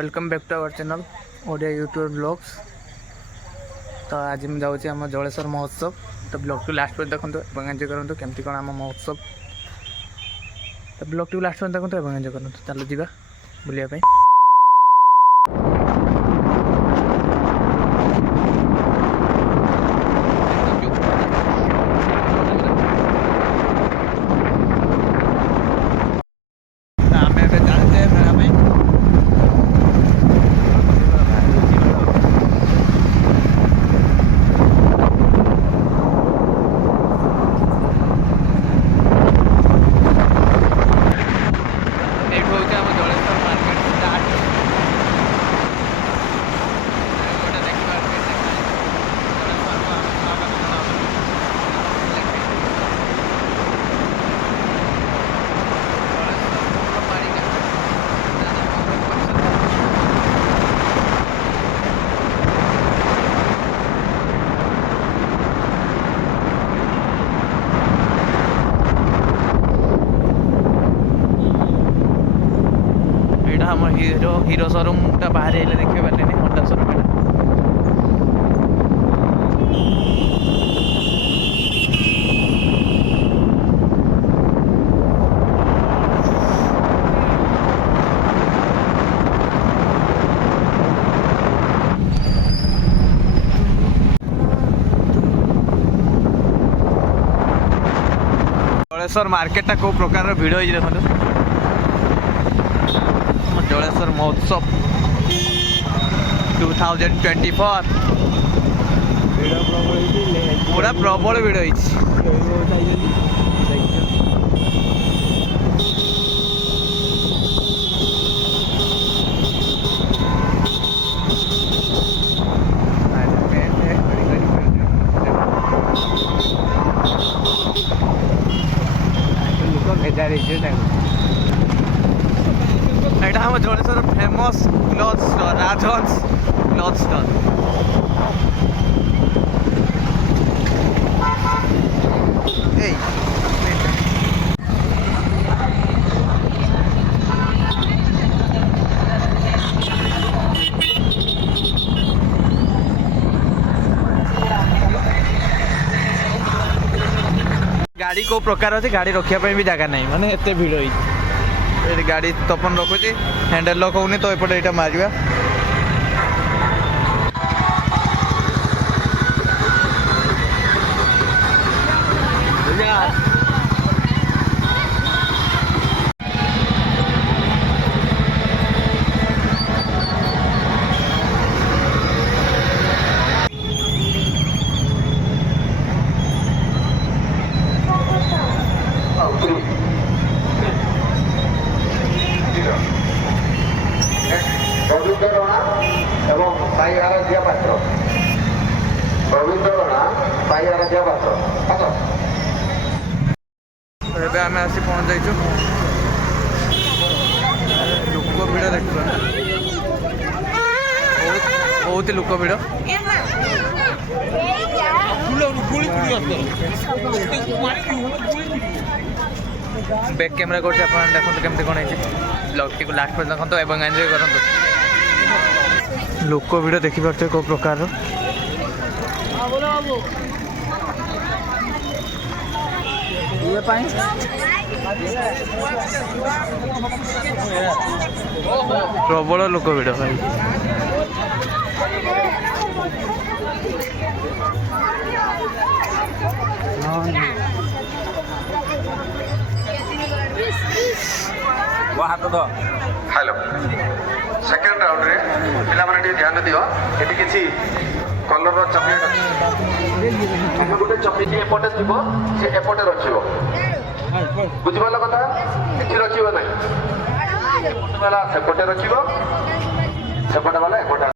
Welcome back to our channel Odia YouTube blogs. तो आज मैं जाऊँगी आम जलेश्वर महोत्सव। तो ब्लॉग टू लास्ट पर देखो और एंजॉय करूँ केमती कौन आम महोत्सव। तो ब्लॉग टू लास्ट पर देखो और एंजॉय करूँ। चलो जा बुलाया। हीरो शोरूम बाहर आइले देखिए पारे होंडा शोरूम जलेश्वर मार्केटा को प्रकार भिड़ हो देखो जलेश्वर महोत्सव 2024 पूरा प्रबल भिड़ এটা আমার Jaleshwar ফেমস cloth store রাজহংস cloth store. এই गाड़ी को प्रकार अच्छे गाड़ी रखापी भी जगह नहीं माने एत भिड़ ये गाड़ी तपन रखुची हैंडल लॉक होनी तो एपटे यहाँ मारिया आम आसी पहुँच जाइए लोक भिड़ देखा बहुत लोक भिड़ बैक कैमेरा कर देखो केमती कौन है ब्लॉग टी लास्ट पर देखो एवं एंजॉय करूँ। लोक भिड़ देखिपे कौ प्रकार प्रबल लोक भिड़ भाई हाथ दो। हेलो सेकेंड राउंड रे पिला माने ध्यान दियो एटी किछि कलर चॉकलेट अच्छी गोटे चॉकलेट एपटे थी से एपटे रखियो बुझिपाल कथा किसी रखियो ना वाला सेपटे रखियो सेपटे वाला एपटे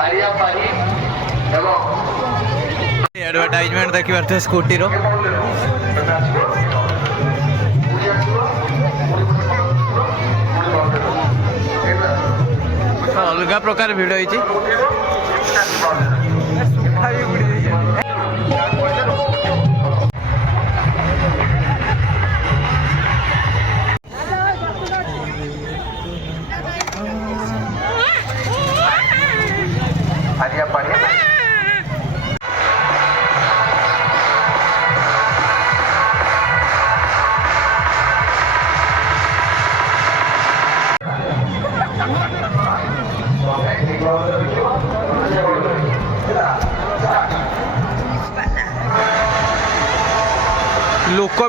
आरिया पाही एवं एडवर्टाइजमेंट देखि पारथे स्कूटी रो अलग प्रकार भिड़ होती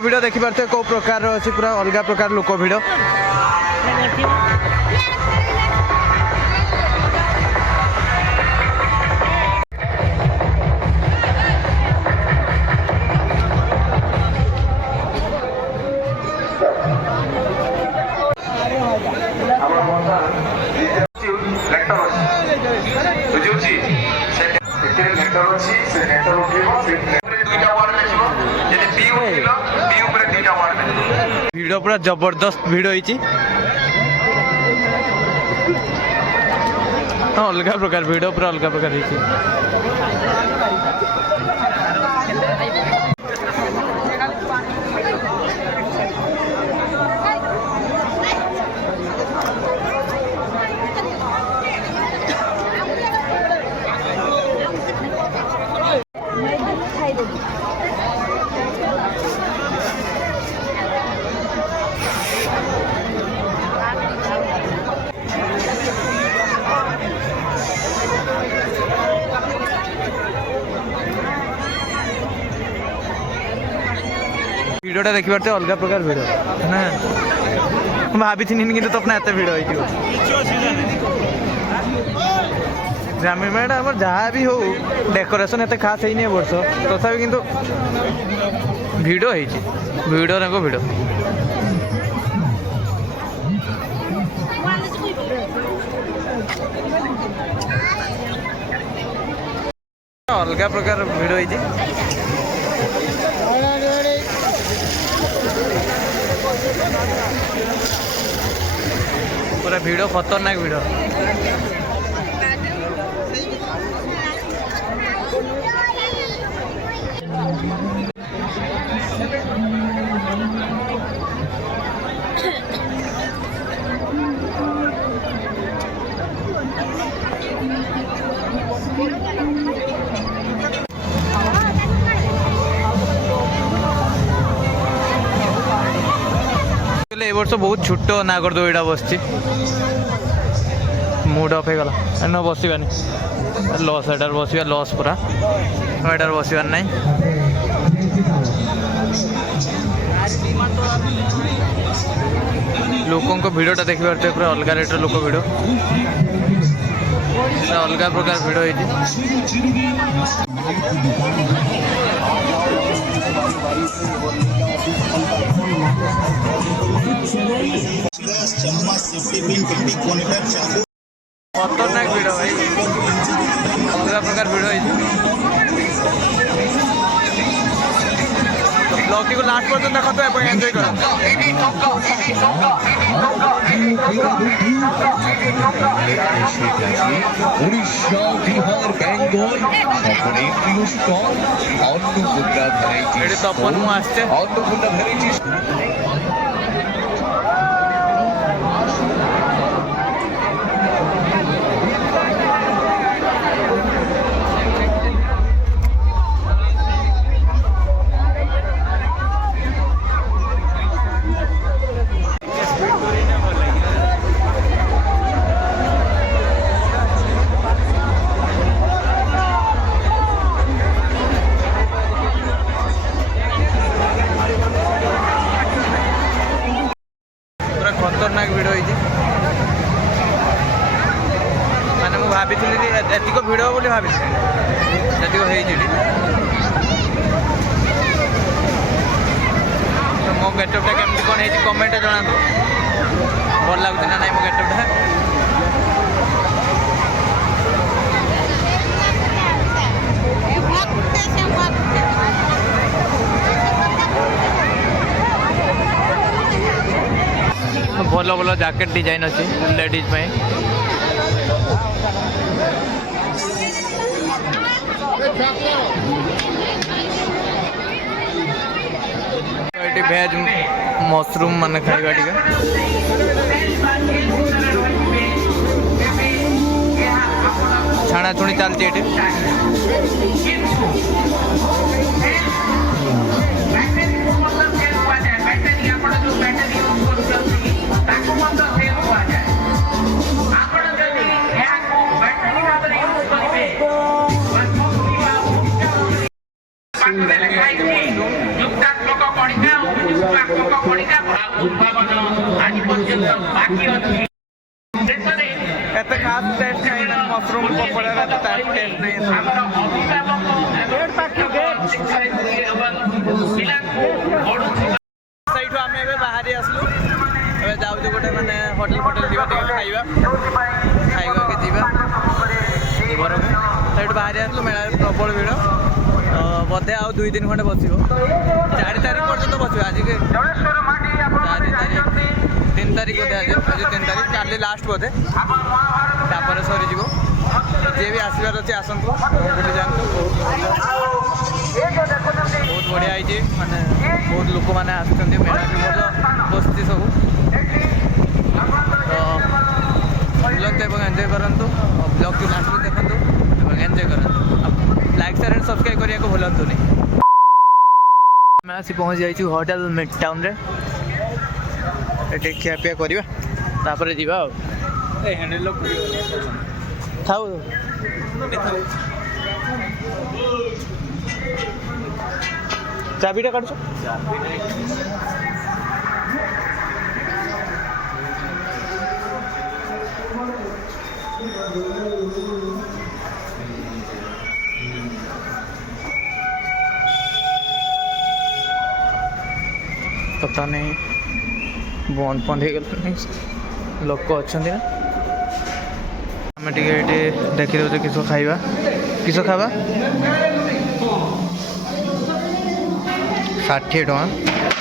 भिड़ देखी पार्थे को प्रकार अच्छी पूरा अलग प्रकार लोक भिड़ भिड़ पूरा जबरदस्त भिड़ होती अलग प्रकार भिड़ पूरा अलग प्रकार भिडटा देखी पार्थे अलग प्रकार भिड़ ना भाभी थी कि तो अपना एत भिड़ ग्रामीण मेला आम जहाँ भी हो डेकोरेशन एत खास है वर्ष तथापि किंतु भिड़ हो भिड़ भिड़ अलग प्रकार भिड़ होती पूरा भिड़ खतरनाक भिड़ ए वर्ष बहुत छोट नागरदोईटा बस मूड अफ होगा न बसवानी लस एटार बसवा लस पूरा एटार बसवार ना लोकों भिड़टा देखी पारे पूरा अलग रेट्र लोक भिड़ अलग प्रकार भिड़ होती खतरनाक भिड़ भाई अलग प्रकार भिड़ होती ब्लॉग को लास्ट पर्यटन देखो तो एंजॉय करो उड़ीसा बिहार बेंगल अपने प्रिय स्टॉल अन्नपूर्णा एडी तपन मु आछे अन्नपूर्णा भैराइटी खतरनाक भिड़ होती माने मुझे भाभी एतिक भिड़ हो बोली भाभी एतिक हो मो गेटअपटा केमती कौन है कमेंट जना भल लगुच ना ना मो गेटअपटा भल भल जैकेट डिजाइन अच्छी लेडीज भेज मशरूम मान खाइबा टिके छाणाछुणी चलती ये युक्तात्मक ଉଦ୍ଭାବନ ଆଜି ପର୍ଯ୍ୟନ୍ତ ବାକି ଅଛି ଦେଶରେ ଏତେ ଖାସ ଟେଷ୍ଟ ନାହିଁ ମାନେ ମସରୁମ୍ ପକୋଡ଼ାର ଏତେ ଟେଷ୍ଟ ନାହିଁ ଆମର ଅଭିଭାବକ ଏବଂ ପିଲାଙ୍କୁ ପଢୁଥିବା ସେଇଠୁ ଆମେ ଏବେ ବାହାରି ଆସିଲୁ ଏବେ ଯାଉଛୁ ଗୋଟେ ମାନେ ହୋଟେଲ ଯିବା ଟିକେ ଖାଇବାକେ ଯିବା ଘରକୁ ସେଇଠୁ ବାହାରି ଆସିଲୁ ମେଳାରେ ପ୍ରବଳ ଭିଡ଼ ବୋଧେ ଆଉ 2-3 ଘଣ୍ଟା ବସିବ 4 ତାରିଖ ପର୍ଯ୍ୟନ୍ତ ବସିବ ଆଜିକି 4 ତାରିଖ 3 ତାରିଖ ବୋଧେ ଆଜି 3 ତାରିଖ କାଲି ଲାଷ୍ଟ ବୋଧେ ତାପରେ ସରିଯିବ ଯିଏ ବି ଆସିବାର ଅଛି ଆସନ୍ତୁ ବୁଲି ଯାଆନ୍ତୁ ବହୁତ ବଢ଼ିଆ ହେଇଛି ମାନେ ବହୁତ ଲୋକମାନେ ଆସୁଛନ୍ତି ମେଳା ବି ଭଲ ବସିଛି ସବୁ ତ ବ୍ଲଗ୍ ଏବଂ ଏନ୍ଜୟ କରନ୍ତୁ ବ୍ଲଗ୍କୁ ଲାଷ୍ଟରେ ଦେଖନ୍ତୁ ଏବଂ ଏନ୍ଜୟ କରନ୍ତୁ ଲାଇକ୍ ସେୟାର ଆଣ୍ଡ ସବସ୍କ୍ରାଇବ୍ କରିବାକୁ ଭୁଲନ୍ତୁନି ଆମେ ଆସି ପହଞ୍ଚି ଯାଇଛୁ ହୋଟେଲ ମିଡ୍ ଟାଉନ୍ରେ ଏଠି ଖିଆପିଆ କରିବା ତାପରେ ଯିବା ଆଉ ଥାଉ ଚାବିଟା କାଟୁଛ पता नहीं बंद ହେଇଗଲାଣି ଲୋକ ଅଛନ୍ତି ନା ଆମେ ଟିକେ ଏଠି ଦେଖି ଦେଉଛୁ କିସ ଖାଇବା ଖାଇବା 60 ଟଙ୍କା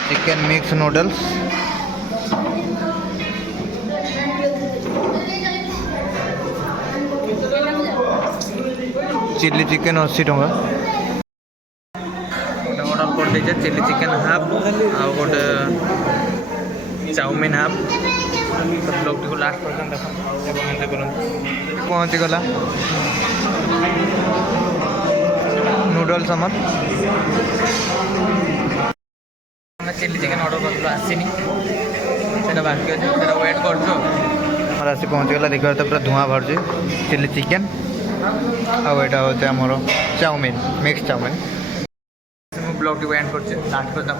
chicken mix noodles chilli chicken 80 ଟଙ୍କା ଅର୍ଡ଼ର କରିଦେଇଛେ ଚିଲି ଚିକେନ୍ ହାଫ୍ ଆଉ ଗୋଟେ ଚାଉମିନ୍ ହାଫ୍ ବ୍ଲଗ୍ଟିକୁ ଲାଷ୍ଟ ପର୍ଯ୍ୟନ୍ତ ଦେଖନ୍ତୁ ଏବଂ ଏନ୍ଜୟ କରନ୍ତୁ ପହଞ୍ଚିଗଲା ନୁଡଲ୍ସ ଆମର ଆମେ ଚିଲି ଚିକେନ୍ ଅର୍ଡ଼ର କରିଥିଲୁ ଆସିନି ସେଇଟା ବାକି ଅଛି ସେଇଟା ୱେଟ୍ କରୁଛୁ ଆମର ଆସି ପହଞ୍ଚିଗଲା ଦେଖିବା ତ ପୁରା ଧୂଆଁ ବାହାରୁଛି ଚିଲି ଚିକେନ୍ ଆଉ ଏଇଟା ହେଉଛି ଆମର ଚାଉମିନ୍ ମିକ୍ସ ଚାଉମିନ୍ ମୁଁ ବ୍ଲଗ୍ଟିକୁ ଏଣ୍ଡ କରୁଛି ଲାଷ୍ଟ ପର୍ଯ୍ୟନ୍ତ